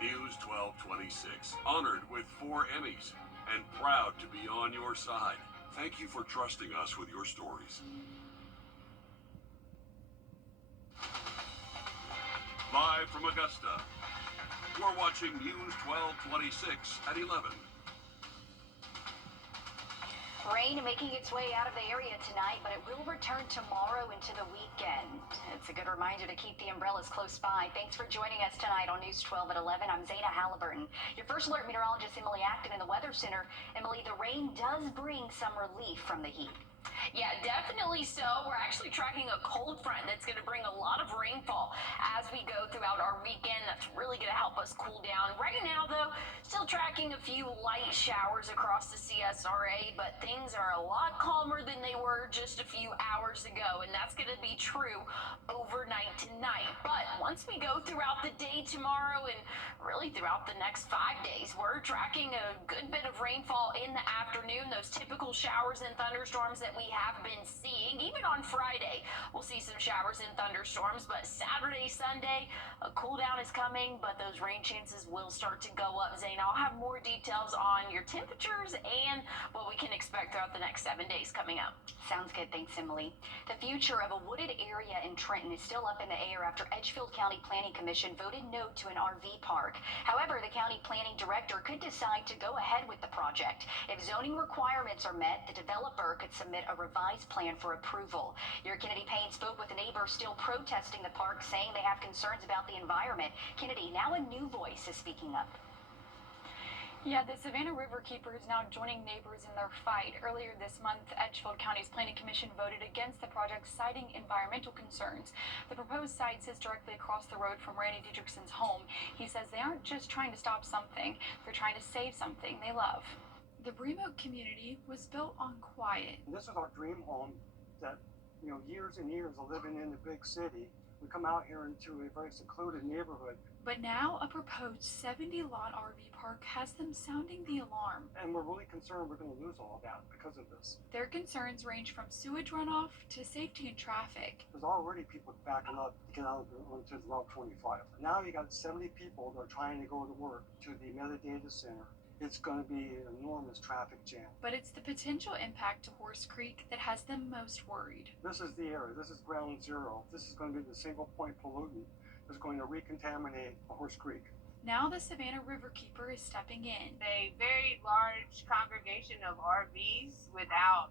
News 1226, honored with 4 Emmys and proud to be on your side. Thank you for trusting us with your stories. Live from Augusta, you're watching News 1226 at 11. Rain making its way out of the area tonight, but it will return tomorrow into the weekend. It's a good reminder to keep the umbrellas close by. Thanks for joining us tonight on News 12 at 11. I'm Zayna Halliburton. Your first alert meteorologist, Emily Acton, in the Weather Center. Emily, the rain does bring some relief from the heat. Yeah, definitely so. We're actually tracking a cold front that's going to bring a lot of rainfall as we go throughout our weekend. That's really going to help us cool down. Right now, though, still tracking a few light showers across the CSRA, but things are a lot calmer than they were just a few hours ago, and that's going to be true overnight tonight. But once we go throughout the day tomorrow and really throughout the next 5 days, we're tracking a good bit of rainfall in the afternoon, those typical showers and thunderstorms that we have been seeing. Even on Friday, we'll see some showers and thunderstorms, but Saturday, Sunday, a cool down is coming, but those rain chances will start to go up. Zane, I'll have more details on your temperatures and what we can expect throughout the next 7 days coming up. Sounds good. Thanks, Emily. The future of a wooded area in Trenton is still up in the air after Edgefield County Planning Commission voted no to an RV park. However, the county planning director could decide to go ahead with the project. If zoning requirements are met, the developer could submit a revised plan for approval. Your Kennedy Payne spoke with a neighbor still protesting the park, saying they have concerns about the environment. Kennedy, now a new voice is speaking up. Yeah, the Savannah River Keeper is now joining neighbors in their fight. Earlier this month, Edgefield County's Planning Commission voted against the project, citing environmental concerns. The proposed site sits directly across the road from Randy Dietrichson's home. He says they aren't just trying to stop something, they're trying to save something they love. The remote community was built on quiet. This is our dream home that, years and years of living in the big city. We come out here into a very secluded neighborhood. But now a proposed 70-lot RV park has them sounding the alarm. And we're really concerned we're going to lose all of that because of this. Their concerns range from sewage runoff to safety and traffic. There's already people backing up to get out onto Route 25. Now you got 70 people that are trying to go to work to the metadata center. It's going to be an enormous traffic jam. But it's the potential impact to Horse Creek that has them most worried. This is the area. This is ground zero. This is going to be the single point pollutant that's going to recontaminate Horse Creek. Now the Savannah River Keeper is stepping in. A very large congregation of RVs without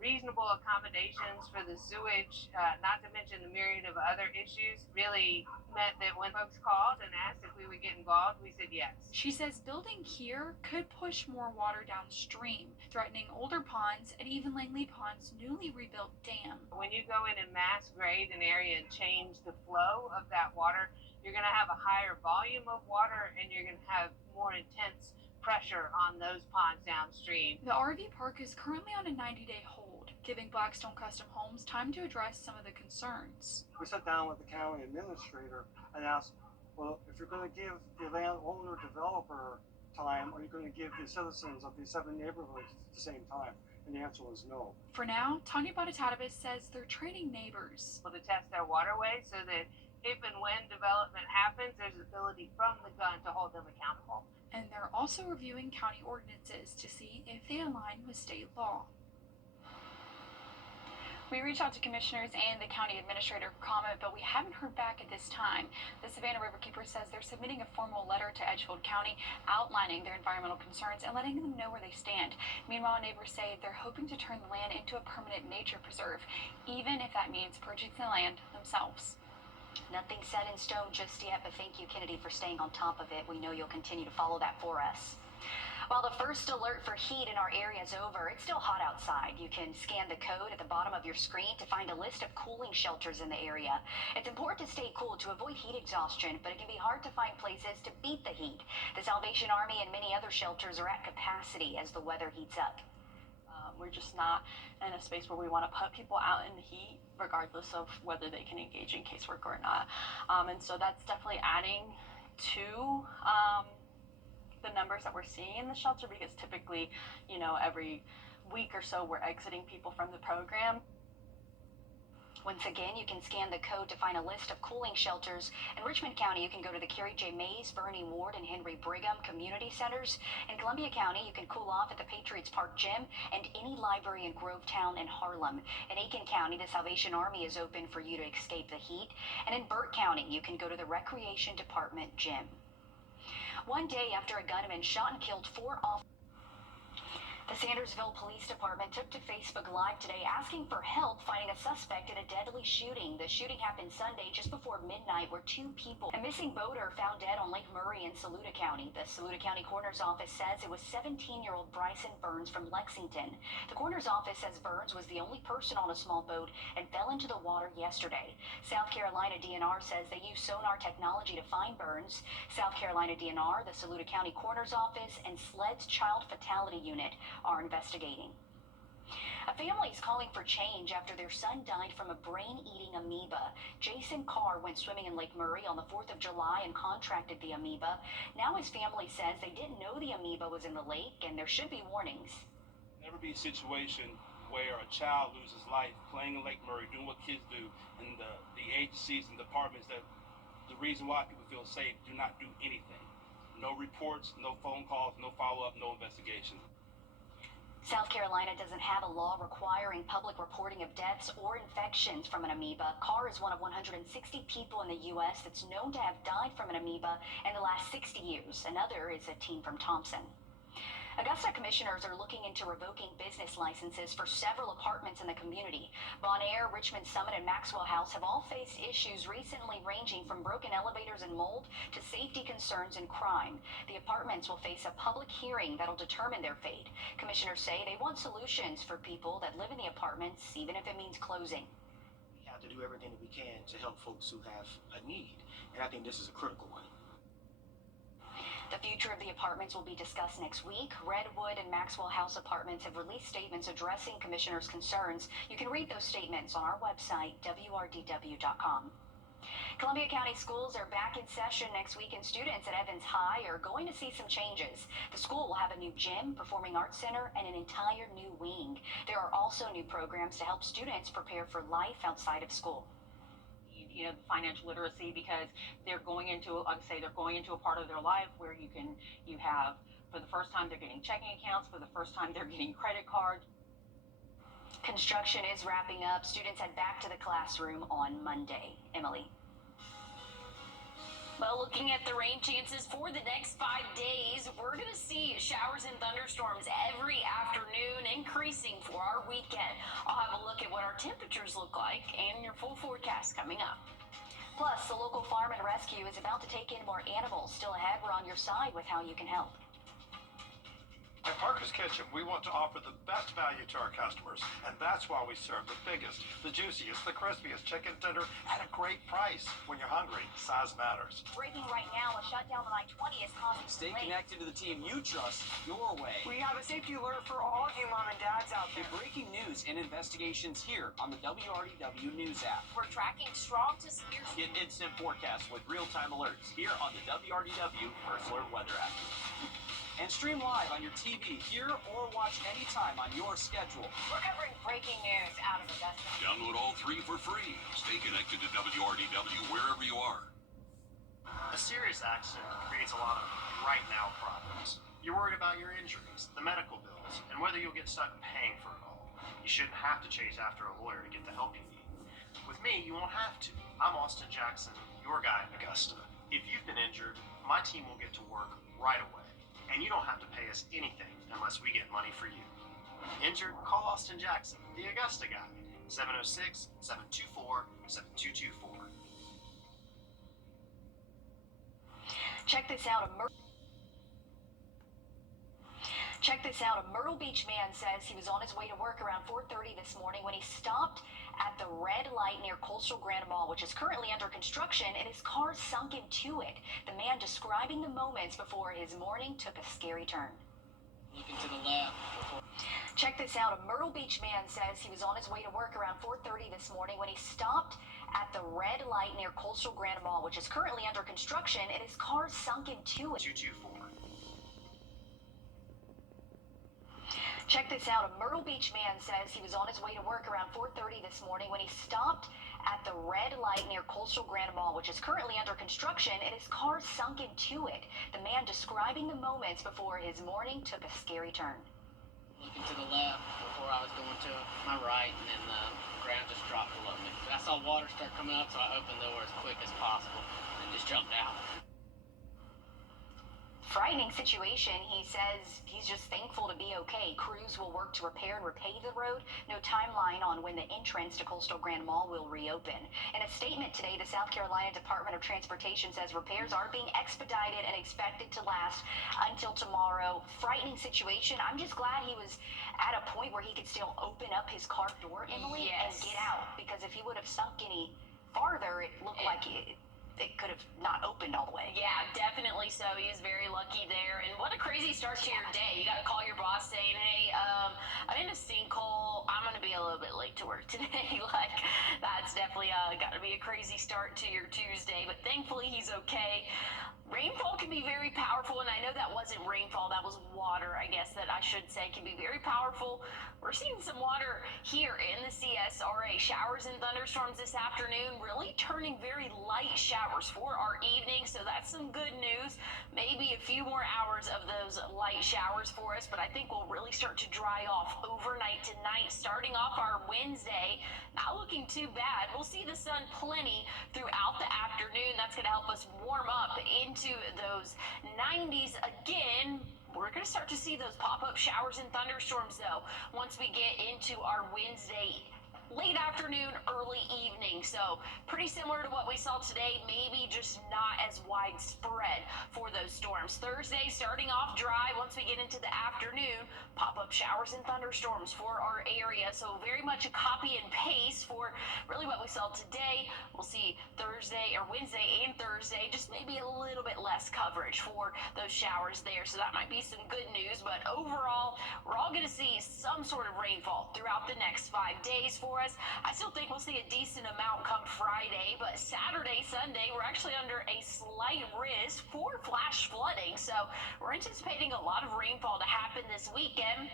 reasonable accommodations for the sewage, not to mention the myriad of other issues, really meant that when folks called and asked if we would get involved, we said yes. She says building here could push more water downstream, threatening older ponds and even Langley Pond's newly rebuilt dam. When you go in and mass grade an area and change the flow of that water, you're going to have a higher volume of water and you're going to have more intense pressure on those ponds downstream. The RV park is currently on a 90-day hold, giving Blackstone Custom Homes time to address some of the concerns. We sat down with the county administrator and asked, well, if you're going to give the landowner developer time, are you going to give the citizens of these 7 neighborhoods at the same time? And the answer was no. For now, Tanya Bottatadabas says they're training neighbors to test their waterways so that if and when development happens, there's ability from the gun to hold them accountable. And they're also reviewing county ordinances to see if they align with state law. We reached out to commissioners and the county administrator for comment, but we haven't heard back at this time. The Savannah River Keeper says they're submitting a formal letter to Edgefield County outlining their environmental concerns and letting them know where they stand. Meanwhile, neighbors say they're hoping to turn the land into a permanent nature preserve, even if that means purchasing the land themselves. Nothing set in stone just yet, but thank you, Kennedy, for staying on top of it. We know you'll continue to follow that for us. While the first alert for heat in our area is over, it's still hot outside. You can scan the code at the bottom of your screen to find a list of cooling shelters in the area. It's important to stay cool to avoid heat exhaustion, but it can be hard to find places to beat the heat. The Salvation Army and many other shelters are at capacity as the weather heats up. We're just not in a space where we want to put people out in the heat, regardless of whether they can engage in casework or not. And so that's definitely adding to the numbers that we're seeing in the shelter, because typically, every week or so we're exiting people from the program. Once again, you can scan the code to find a list of cooling shelters. In Richmond County, you can go to the Carrie J. Mays, Bernie Ward, and Henry Brigham community centers. In Columbia County, you can cool off at the Patriots Park Gym and any library in Grovetown and Harlem. In Aiken County, the Salvation Army is open for you to escape the heat. And in Burt County, you can go to the Recreation Department gym. One day after a gunman shot and killed 4 officers, the Sandersville Police Department took to Facebook Live today asking for help finding a suspect in a deadly shooting. The shooting happened Sunday just before midnight where 2 people, a missing boater found dead on Lake Murray in Saluda County. The Saluda County Coroner's Office says it was 17-year-old Bryson Burns from Lexington. The Coroner's Office says Burns was the only person on a small boat and fell into the water yesterday. South Carolina DNR says they used sonar technology to find Burns. South Carolina DNR, the Saluda County Coroner's Office, and SLED's Child Fatality Unit are investigating. A family is calling for change after their son died from a brain-eating amoeba. Jason Carr went swimming in Lake Murray on the 4th of July and contracted the amoeba. Now his family says they didn't know the amoeba was in the lake and there should be warnings. Never be a situation where a child loses life playing in Lake Murray, doing what kids do, and the agencies and departments that the reason why people feel safe do not do anything. No reports, no phone calls, no follow-up, no investigation. South Carolina doesn't have a law requiring public reporting of deaths or infections from an amoeba. Carr is one of 160 people in the U.S. that's known to have died from an amoeba in the last 60 years. Another is a teen from Thompson. Augusta commissioners are looking into revoking business licenses for several apartments in the community. Bon Air, Richmond Summit, and Maxwell House have all faced issues recently ranging from broken elevators and mold to safety concerns and crime. The apartments will face a public hearing that'll determine their fate. Commissioners say they want solutions for people that live in the apartments, even if it means closing. We have to do everything that we can to help folks who have a need, and I think this is a critical one. The future of the apartments will be discussed next week. Wrdw and Maxwell House Apartments have released statements addressing commissioners' concerns. You can read those statements on our website, wrdw.com. Columbia County schools are back in session next week, and students at Evans High are going to see some changes. The school will have a new gym, performing arts center, and an entire new wing. There are also new programs to help students prepare for life outside of school. Financial literacy, because they're going into, like I say, they're going into a part of their life where you have, for the first time, they're getting checking accounts, for the first time, they're getting credit cards. Construction is wrapping up. Students head back to the classroom on Monday. Emily. Well, looking at the rain chances for the next 5 days, we're going to see showers and thunderstorms every afternoon, increasing for our weekend. I'll have a look at what our temperatures look like and your full forecast coming up. Plus, the local farm and rescue is about to take in more animals. Still ahead, we're on your side with how you can help. At Parker's Kitchen, we want to offer the best value to our customers, and that's why we serve the biggest, the juiciest, the crispiest chicken tender at a great price. When you're hungry, size matters. Breaking right now, a shutdown on I-20 is causing Stay delays. connected to the team you trust your way. We have a safety alert for all of you mom and dads out there. Get breaking news and investigations here on the WRDW News app. We're tracking strong to severe. Get instant forecasts with real-time alerts here on the WRDW First Alert Weather app. And stream live on your TV, here or watch anytime on your schedule. We're covering breaking news out of Augusta. Download all 3 for free. Stay connected to WRDW wherever you are. A serious accident creates a lot of right now problems. You're worried about your injuries, the medical bills, and whether you'll get stuck paying for it all. You shouldn't have to chase after a lawyer to get the help you need. With me, you won't have to. I'm Austin Jackson, your guy in Augusta. If you've been injured, my team will get to work right away. And you don't have to pay us anything unless we get money for you. Injured? Call Austin Jackson, the Augusta guy. 706-724-7224. Check this out. A Myrtle Beach man says he was on his way to work around 4:30 this morning when he stopped at the red light near Coastal Grand Mall, which is currently under construction, and his car sunk into it. The man describing the moments before his morning took a scary turn. Looking to the left. Check this out. A Myrtle Beach man says he was on his way to work around 4:30 this morning when he stopped at the red light near Coastal Grand Mall, which is currently under construction, and his car sunk into it. 224. Check this out. A Myrtle Beach man says he was on his way to work around 4:30 this morning when he stopped at the red light near Coastal Grand Mall, which is currently under construction, and his car sunk into it. The man describing the moments before his morning took a scary turn. Looking to the left before I was going to my right, and then the ground just dropped below me. I saw water start coming up, so I opened the door as quick as possible and just jumped out. Frightening situation. He says he's just thankful to be okay. Crews will work to repair and repave the road. No timeline on when the entrance to Coastal Grand Mall will reopen. In a statement today, the South Carolina Department of Transportation says repairs are being expedited and expected to last until tomorrow. Frightening situation. I'm just glad he was at a point where he could still open up his car door, Emily, and get out. Because if he would have sunk any farther, it looked like it could have not opened all the way. Yeah, definitely so. He was very lucky there. And what a crazy start to your day. You got to call your boss saying, hey, I'm in a sinkhole. I'm going to be a little bit late to work today. Like, that's definitely got to be a crazy start to your Tuesday. But thankfully, he's okay. Rainfall can be very powerful, and I know that wasn't rainfall, that was water, I guess that I should say, can be very powerful. We're seeing some water here in the CSRA. Showers and thunderstorms this afternoon, really turning very light showers for our evening, so that's some good news. Maybe a few more hours of those light showers for us, but I think we'll really start to dry off overnight tonight, starting off our Wednesday. Not looking too bad. We'll see the sun plenty throughout the afternoon. That's going to help us warm up into those 90s again. We're going to start to see those pop-up showers and thunderstorms, though, once we get into our Wednesday late afternoon, early evening. So pretty similar to what we saw today, maybe just not as widespread for those storms. Thursday starting off dry. Once we get into the afternoon, pop-up showers and thunderstorms for our area. So very much a copy and paste for really what we saw today. We'll see Thursday or Wednesday and Thursday, just maybe a little bit less coverage for those showers there. So that might be some good news. But overall, we're all going to see some sort of rainfall throughout the next 5 days for us. I still think we'll see a decent amount come Friday, but Saturday, Sunday, we're actually under a slight risk for flash flooding. So we're anticipating a lot of rainfall to happen this weekend.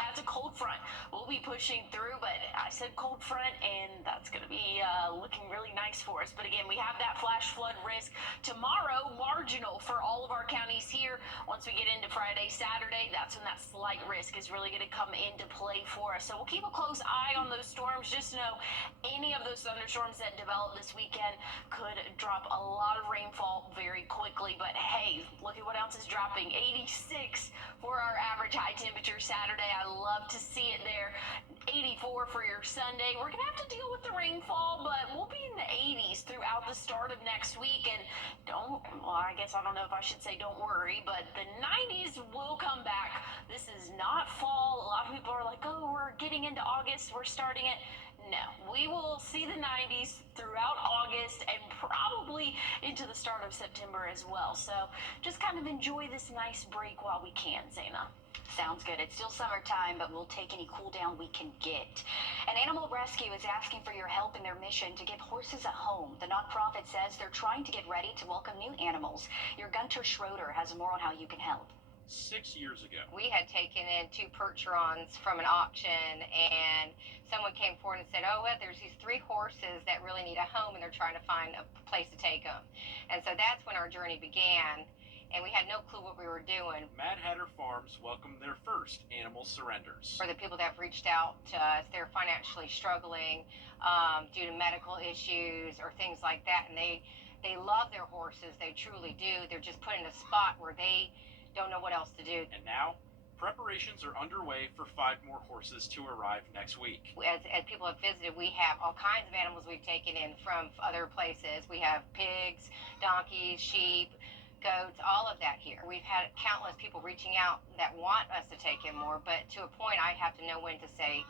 As a cold front will be pushing through, but I said cold front, and that's going to be looking really nice for us. But again, we have that flash flood risk tomorrow, marginal for all of our counties here. Once we get into Friday, Saturday, that's when that slight risk is really going to come into play for us. So we'll keep a close eye on those storms. Just know any of those thunderstorms that develop this weekend could drop a lot of rainfall very quickly. But hey, look at what else is dropping. 86 for our average high temperature Saturday. I love to see it there. 84 for your Sunday. We're going to have to deal with the rainfall, but we'll be in the 80s throughout the start of next week. And I guess I don't know if I should say don't worry, but the 90s will come back. This is not fall. A lot of people are like, oh, we're getting into August, we're starting it. No, we will see the 90s throughout August and probably into the start of September as well. So just kind of enjoy this nice break while we can, Zaina. Sounds good. It's still summertime, but we'll take any cool down we can get. An animal rescue is asking for your help in their mission to give horses a home. The nonprofit says they're trying to get ready to welcome new animals. Your Gunter Schroeder has more on how you can help. 6 years ago, We had taken in 2 Percherons from an auction, and someone came forward and said, oh, well, there's these 3 horses that really need a home, and they're trying to find a place to take them. And so that's when our journey began, and we had no clue what we were doing. Mad Hatter Farms welcomed their first animal surrenders. For the people that have reached out to us, they're financially struggling due to medical issues or things like that, and they love their horses. They truly do. They're just put in a spot where they don't know what else to do. And now, preparations are underway for 5 more horses to arrive next week. As people have visited, we have all kinds of animals we've taken in from other places. We have pigs, donkeys, sheep, goats, all of that here. We've had countless people reaching out that want us to take in more, but to a point I have to know when to say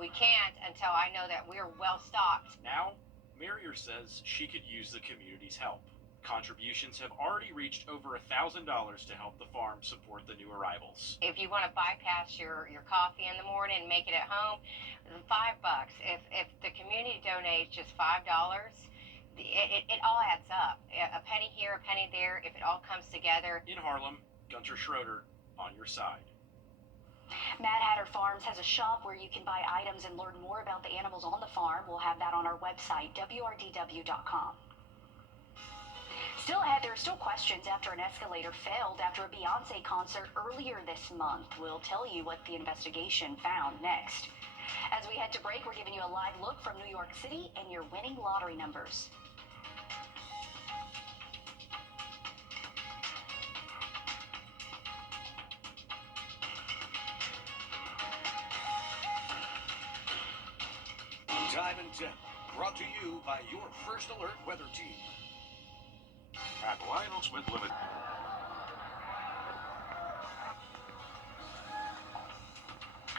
we can't until I know that we're well stocked. Now, Marrier says she could use the community's help. Contributions have already reached over $1,000 to help the farm support the new arrivals. If you want to bypass your coffee in the morning and make it at home, $5. If the community donates just $5, it all adds up. A penny here, a penny there, if it all comes together. In Harlem, Gunter Schroeder on your side. Mad Hatter Farms has a shop where you can buy items and learn more about the animals on the farm. We'll have that on our website, wrdw.com. Still ahead, there are still questions after an escalator failed after a Beyonce concert earlier this month. We'll tell you what the investigation found next. As we head to break, we're giving you a live look from New York City and your winning lottery numbers. Time and Temp, brought to you by your First Alert weather team. At Lionel Smith Limited.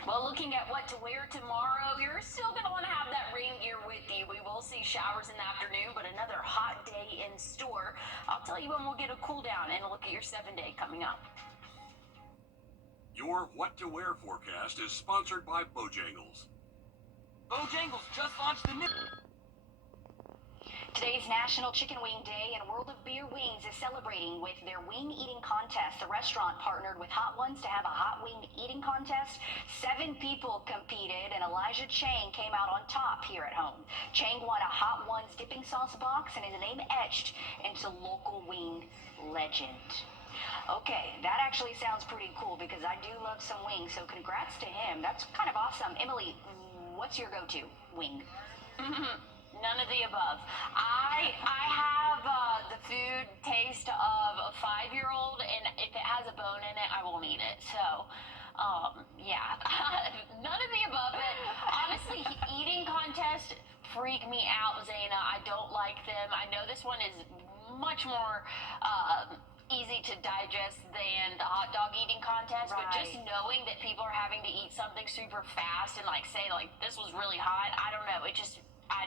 Well, looking at what to wear tomorrow, you're still going to want to have that rain gear with you. We will see showers in the afternoon, but another hot day in store. I'll tell you when we'll get a cool down and look at your 7-day coming up. Your What to Wear forecast is sponsored by Bojangles. Bojangles just launched the new... Today's National Chicken Wing Day, and World of Beer Wings is celebrating with their wing eating contest. The restaurant partnered with Hot Ones to have a hot wing eating contest. 7 people competed, and Elijah Chang came out on top here at home. Chang won a Hot Ones dipping sauce box and his name etched into local wing legend. Okay, that actually sounds pretty cool because I do love some wings, so congrats to him. That's kind of awesome. Emily, what's your go-to wing? None of the above. I have the food taste of a 5-year-old, and if it has a bone in it, I won't eat it. So, yeah, none of the above. But honestly, eating contests freak me out, Zaina. I don't like them. I know this one is much more easy to digest than the hot dog eating contest, but just knowing that people are having to eat something super fast and say this was really hot, I don't know, I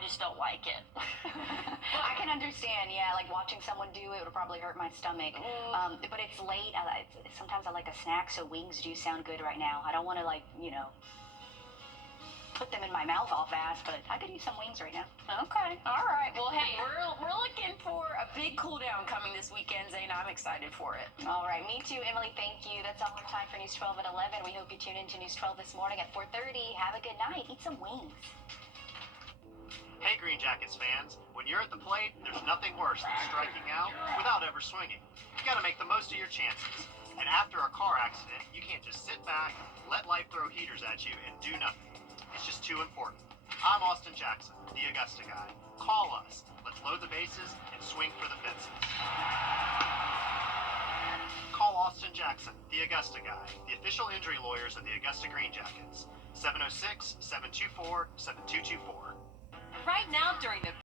just don't like it. I can understand, yeah, watching someone do it would probably hurt my stomach. But it's late. Sometimes I like a snack, so wings do sound good right now. I don't want to put them in my mouth all fast, but I could use some wings right now. Okay, all right. Well, hey, we're looking for a big cool down coming this weekend, Zane. I'm excited for it. All right, me too, Emily. Thank you. That's all our time for News 12 at 11. We hope you tune in to News 12 this morning at 4:30. Have a good night. Eat some wings. Hey Green Jackets fans, when you're at the plate, there's nothing worse than striking out without ever swinging. You gotta make the most of your chances. And after a car accident, you can't just sit back, let life throw heaters at you, and do nothing. It's just too important. I'm Austin Jackson, the Augusta guy. Call us. Let's load the bases and swing for the fences. Call Austin Jackson, the Augusta guy, the official injury lawyers of the Augusta Green Jackets. 706-724-7224. Right now during the